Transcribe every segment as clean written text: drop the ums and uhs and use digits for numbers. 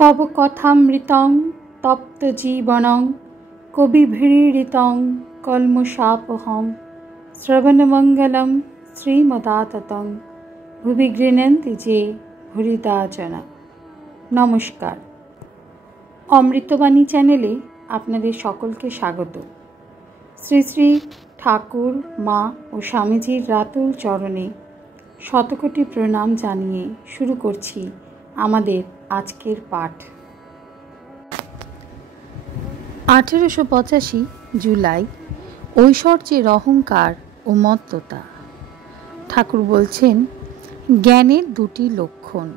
तव कथामृतं तप्तजीवनं कविभिरीडितं कल्मषापहं श्रवणमङ्गलं श्रीमदाततं भुवि गृह्णन्ति जे भूरिदा जना। नमस्कार, अमृतबाणी चैनेले आपनादेर सकलके स्वागत। श्री श्री ठाकुर मा और स्वामीजीर रातुल चरणे शतकोटी प्रणाम जानिए शुरू करछि आमादेर आजकेर पाठ। 1885 जुलाई ऐश्वर्যের अहंकार ও মত্ততা। ঠাকুর বলছেন, জ্ঞানের দুটি লক্ষণ।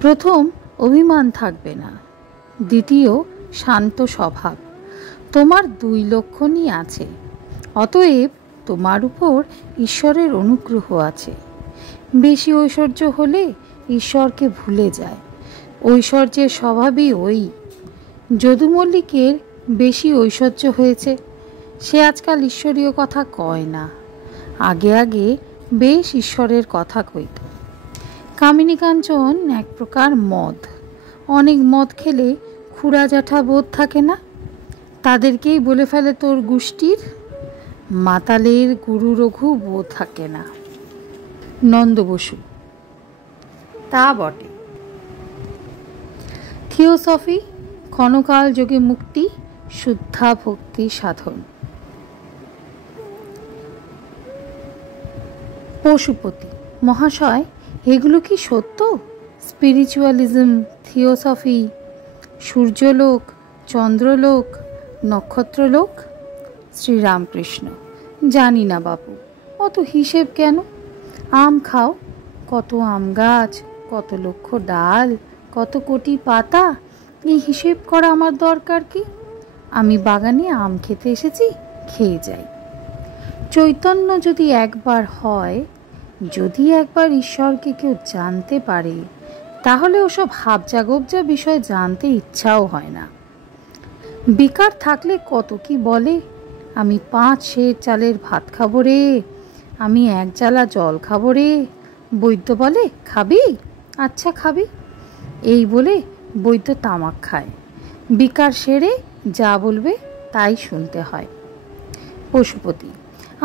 প্রথম, অভিমান থাকবে না। দ্বিতীয়, শান্ত স্বভাব। তোমার দুই লক্ষণই আছে, অতএব তোমার উপর ঈশ্বরের অনুগ্রহ আছে। বেশি ঐশ্বর্য হলে ঈশ্বরকে ভুলে যায়। ঐশ্বর্যের স্বভাবই ওই। যদু মল্লিকের বেশি ঐশ্বর্য হয়েছে, সে আজকাল ঈশ্বরীয় কথা কয় না। আগে আগে বেশ ঈশ্বরের কথা কইত। কামিনী কাঞ্চন এক প্রকার মদ। অনেক মদ খেলে খুড়া জ্যাঠা বোধ থাকে না, তাদেরকেই বলে ফেলে তোর গোষ্ঠীর। মাতালের গুরু রঘু বোধ থাকে না। নন্দ বসু। তা বটে। থিওসফি ক্ষণকাল যোগে মুক্তি, শুদ্ধা ভক্তি সাধন। পশুপতি মহাশয়, এগুলো কি সত্য? স্পিরিচুয়ালিজম, থিওসফি, সূর্যলোক, চন্দ্রলোক, নক্ষত্রলোক? শ্রীরামকৃষ্ণ, জানি না বাপু, অত হিসেব কেন? আম খাও, কত আম গাছ, কত লক্ষ ডাল, কত কোটি পাতা, এই হিসেব করা আমার দরকার কি? আমি বাগানে আম খেতে এসেছি, খেয়ে যাই। চৈতন্য যদি একবার হয়, যদি একবার ঈশ্বরকে কেউ জানতে পারে, তাহলে ওসব হাবজা গোবজা বিষয় জানতে ইচ্ছাও হয় না। বেকার থাকলে কত কি বলে, আমি 5 সের চালের ভাত খাবো রে, আমি 1 জালা জল খাবো রে। বৈদ্য বলে, খাবি? আচ্ছা খাবি। এই বলে বৈদ্য তামাক খায়। বিকার সেরে যা বলবে তাই শুনতে হয়। পশুপতি,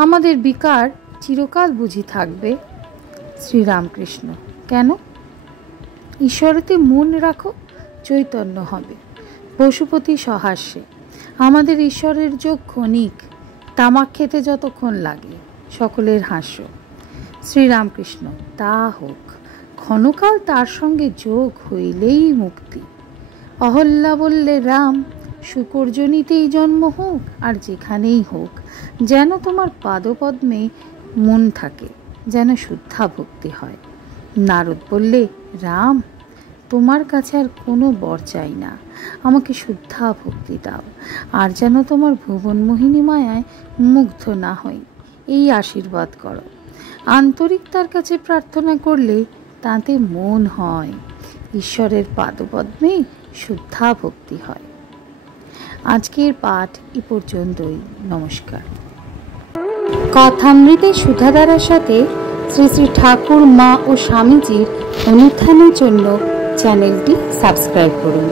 আমাদের বিকার চিরকাল বুঝি থাকবে? শ্রীরামকৃষ্ণ, কেন? ঈশ্বরেতে মন রাখো, চৈতন্য হবে। পশুপতি সহাস্যে, আমাদের ঈশ্বরের যোগ ক্ষণিক, তামাক খেতে যতক্ষণ লাগে। সকলের হাস্য। শ্রীরামকৃষ্ণ, তা হোক, ক্ষণকাল তার সঙ্গে যোগ হইলেই মুক্তি। অহল্যা বললে রাম, শুকরজনিতেই জন্ম হোক আর যেখানেই হোক, যেন তোমার পাদপদ্মে মন থাকে, যেন শুদ্ধা ভক্তি হয়। নারদ বললে, রাম, তোমার কাছে আর কোনো বর চাই না, আমাকে শুদ্ধা ভক্তি দাও, আর যেন তোমার ভুবন মোহিনী মায়ায় মুগ্ধ না হই, এই আশীর্বাদ করো। আন্তরিকতার কাছে প্রার্থনা করলে তাতে মন হয়, ঈশ্বরের পাদপদ্মে শুদ্ধা ভক্তি হয়। আজকের পাঠ এ পর্যন্তই। নমস্কার। কথামৃতের সুধাধারার সাথে শ্রী শ্রী ঠাকুর মা ও স্বামীজির অনুধ্যানের জন্য চ্যানেলটি সাবস্ক্রাইব করুন।